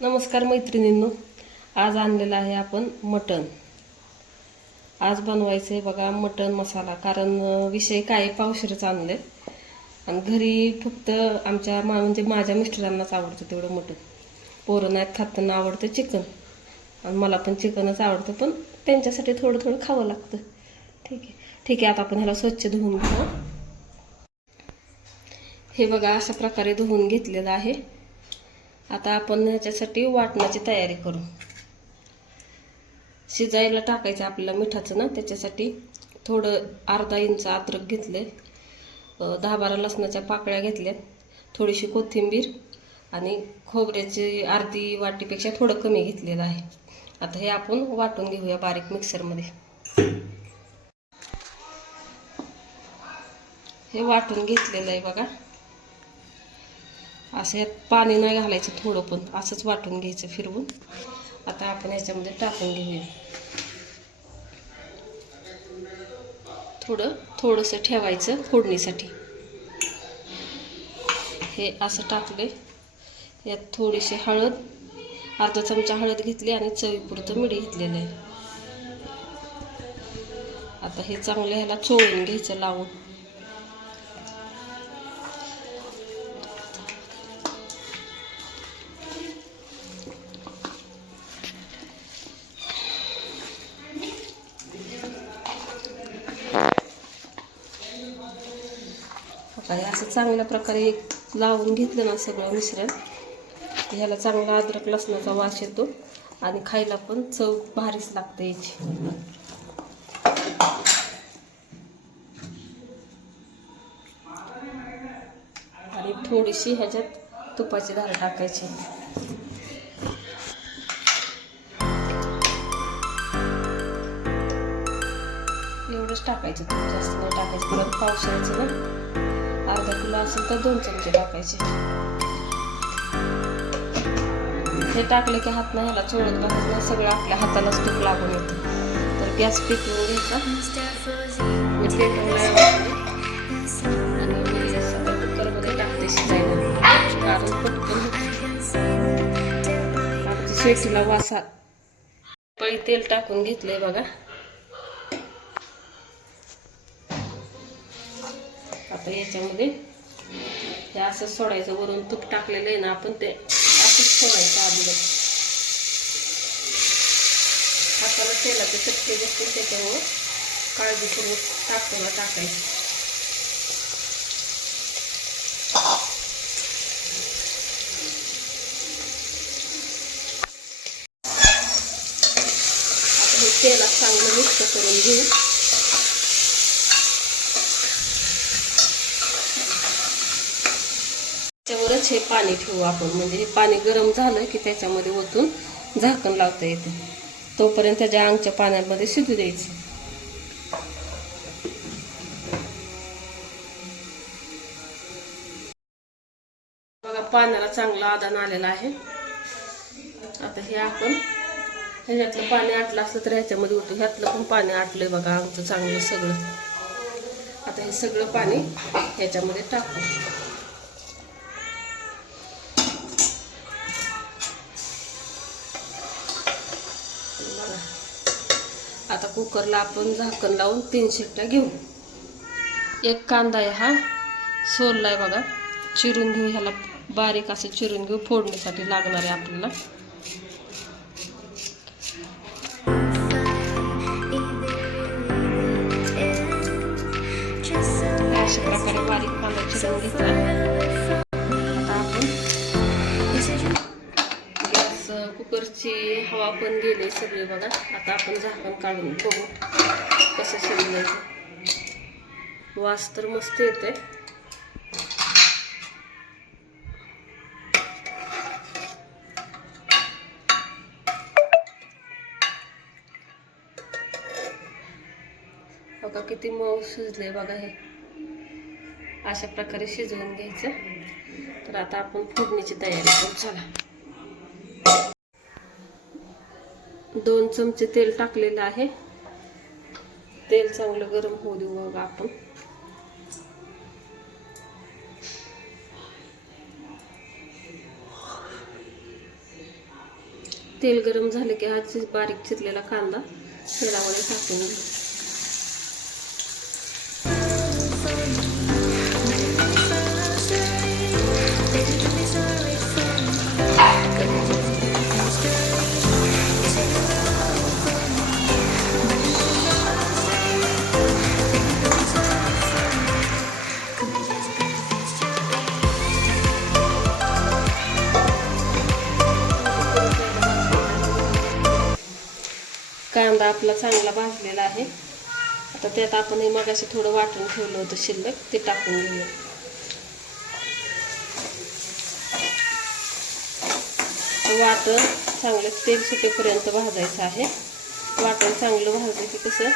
नमस्कार मैत्रिणींनो, आज आणलेलं आहे आपण मटण. आज बनवायचं आहे बघा मटण मसाला. कारण विषय काय, पावशेरच आणले आणि घरी फक्त आमच्या म्हणजे माझ्या मिस्टरांनाच आवडतं तेवढं मटण. पोरं नाहीत खात, त्यांना आवडतं चिकन आणि मला पण चिकनच आवडतं, पण त्यांच्यासाठी थोडं थोडं खावं लागतं. ठीक आहे. आता आपण ह्याला स्वच्छ धुवून घेऊ. हे बघा अशा प्रकारे धुवून घेतलेलं आहे. आता आपण ह्याच्यासाठी वाटणाची तयारी करू. शिजायला टाकायचं आपल्याला मिठाचं ना, त्याच्यासाठी थोडं अर्धा इंच अद्रक घेतले, 10-12 लसणाच्या पाकळ्या घेतल्यात, थोडीशी कोथिंबीर आणि खोबऱ्याची अर्धी वाटीपेक्षा थोडं कमी घेतलेलं आहे. आता हे आपण वाटून घेऊया बारीक मिक्सरमध्ये. हे वाटून घेतलेलं आहे बघा. असं यात पाणी नाही घालायचं, थोडं पण असंच वाटून घ्यायचं फिरवून. आता आपण याच्यामध्ये टाकून घेऊया. थोडंसं ठेवायचं फोडणीसाठी. हे असं टाकले. यात थोडीशी हळद, अर्धा चमचा हळद घेतली आणि चवीपुरतं मीठ घेतलेलं आहे. आता हे चांगलं ह्याला चोळून घ्यायचं लावून. आता हे असं चांगल्या प्रकारे लावून घेतलं ना सगळं मिश्रण, ह्याला चांगला अद्रक लसणाचा वास येतो आणि खायला पण चव भारीच लागते याची. आणि थोडीशी ह्याच्यात तुपाची धार टाकायची. एवढंच टाकायचं, तूप जास्त नाही टाकायचं. परत पावसाळ्याचं ना, अर्धा किलो असेल तर 2 चमचे टाकायचे. हे टाकले की हात नाही ह्याला चोळत बघायचं, सगळं आपल्या हातालाच तूप लागून येतं. तर गॅस पेटवून घ्यायचा. मी पेटवला आणि सगळं कुकरमध्ये टाकते शिजायला, कारण पटकन आमची शेतीला वासा. पळी तेल टाकून घेतलंय बघा. आता याच्यामध्ये हे असं सोडायचं, वरून तूप टाकलेलं आहे ना आपण, ते असंच सोडायचं अगोदर. हाताला तेलाचे चटके बसते, त्याच्यामुळं काळजीपूर्वक टाकायचं. आता हे तेलात चांगलं मिक्स करून घेऊ. त्याच्यावरच हे पाणी ठेवू आपण, म्हणजे हे पाणी गरम झालं की त्याच्यामध्ये ओतून झाकण लावता येते. तोपर्यंत त्याच्या अंगच्या पाण्यामध्ये शिजू द्यायचे. बघा पाण्याला चांगला आदान आलेला आहे. आता हे आपण ह्याच्यातलं पाणी आटलं असलं तर ह्याच्यामध्ये ओतू. ह्यातलं पण पाणी आटलंय बघा आमचं चांगलं सगळं. आता हे सगळं पाणी ह्याच्यामध्ये टाकू. आता कुकरला आपण झाकण लावून 3 शिट्ट्या घेऊ. एक कांदा आहे हा, सोललाय बघा. चिरून घेऊ, ह्याला बारीक असं चिरून घेऊ, फोडणीसाठी लागणार आहे आपल्याला. अशा प्रकारे बारीक कांदा चिरून घेतला. आता आपण गॅस कुकरची हवा पण गेली सगळी बघा. आता आपण झाकण काढून बघू कसं शिजवायचं. वास तर मस्त येते. बघा किती मऊ शिजले बघा. हे अशा प्रकारे शिजवून घ्यायचं. तर आता आपण फोडणीची तयारी करू. चला, 2 चमचे तेल टाकलेलं आहे. तेल चांगलं गरम होऊ देऊ बघा आपण. तेल गरम झालं की हा बारीक चिरलेला कांदा तेलामध्ये टाकून घेऊ. कांदा आपला चांगला भाजलेला आहे. आता त्यात आपण हे मगाशी थोडं वाटून ठेवलं होतं शिल्लक, ते टाकून घेऊया. वाटण चांगलं तेल सुटेपर्यंत भाजायचं आहे. वाटण चांगलं भाजलं की कसं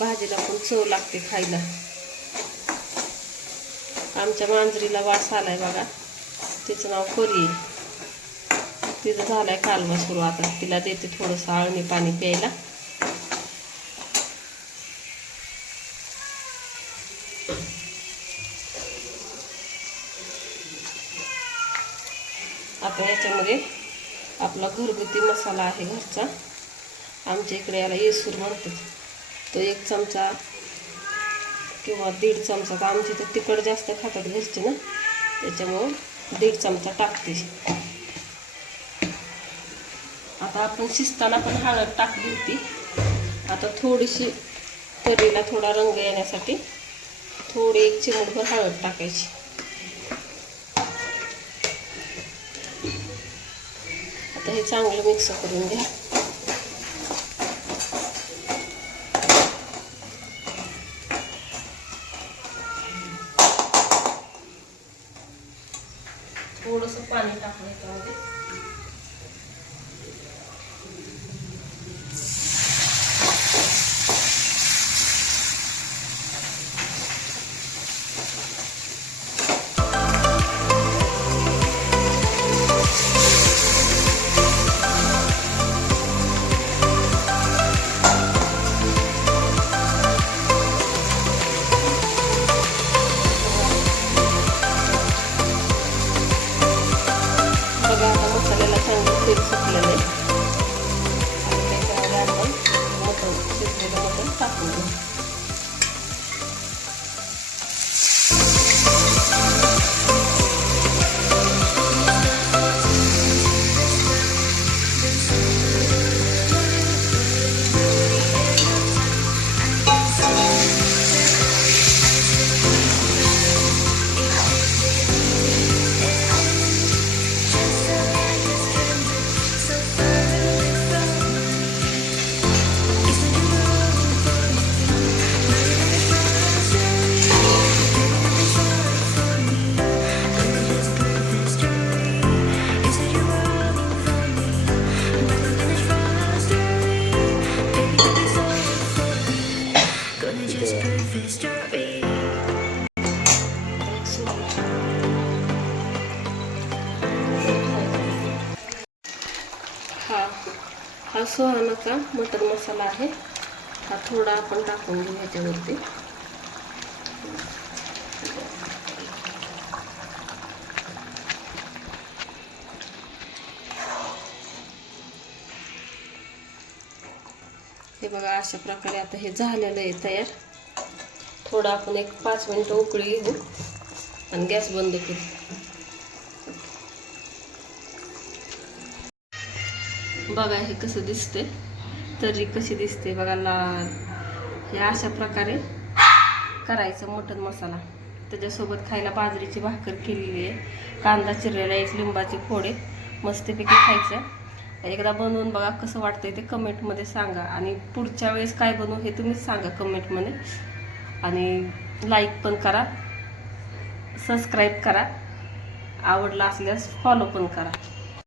भाजीला पण चव लागते खायला. आमच्या मांजरीला वास आलाय बघा, तिचं नाव परी. तिचं झालाय कालवा सुरू. आता तिला देते थोडंसं आळणी पाणी प्यायला. आता याच्यामध्ये आपला घरगुती मसाला आहे घरचा, आमच्या इकडे याला येसूर म्हणतात, तो 1 चमचा किंवा 1.5 चमचा. तर आमच्या इथे तिखट जास्त खातात घरचे ना, त्याच्यामुळं 1.5 चमचा टाकते. आता आपण शिजताना पण हळद टाकली होती. आता थोडीशी परीला थोडा रंग येण्यासाठी थोडी 1 चिमूटभर हळद टाकायची. आता हे चांगलं मिक्स करून घ्या. थोडंसं पाणी टाकून याच्यामध्ये. बघा आता मसाल्याला चांगलं तेल सुटलेलं आहे. आणि त्याच्यामध्ये आपण शिजलेलं मटण टाकून घेऊ. हा सुहानाचा मटन मसाला आहे. हा थोडा आपण टाकून घेऊ ह्याच्यावरती. हे बघा अशा प्रकारे आता हे झालेलं आहे तयार. थोडं आपण 5 मिनिटं उकळी घेऊ आणि गॅस बंद करू. बघा हे कसं दिसते, तरी कशी दिसते बघा लाल. हे अशा प्रकारे करायचं मटन मसाला. त्याच्यासोबत खायला बाजरीची भाकर केलेली आहे, कांदा चिरलेला, 1 लिंबाची फोड आहे, मस्तपैकी खायचं. एकदा बनवून बघा कसं वाटतंय ते कमेंटमध्ये सांगा. आणि पुढच्या वेळेस काय बनवू हे तुम्हीच सांगा कमेंटमध्ये. आणि लाईक पण करा, सबस्क्राईब करा, आवडला असल्यास फॉलो पण करा.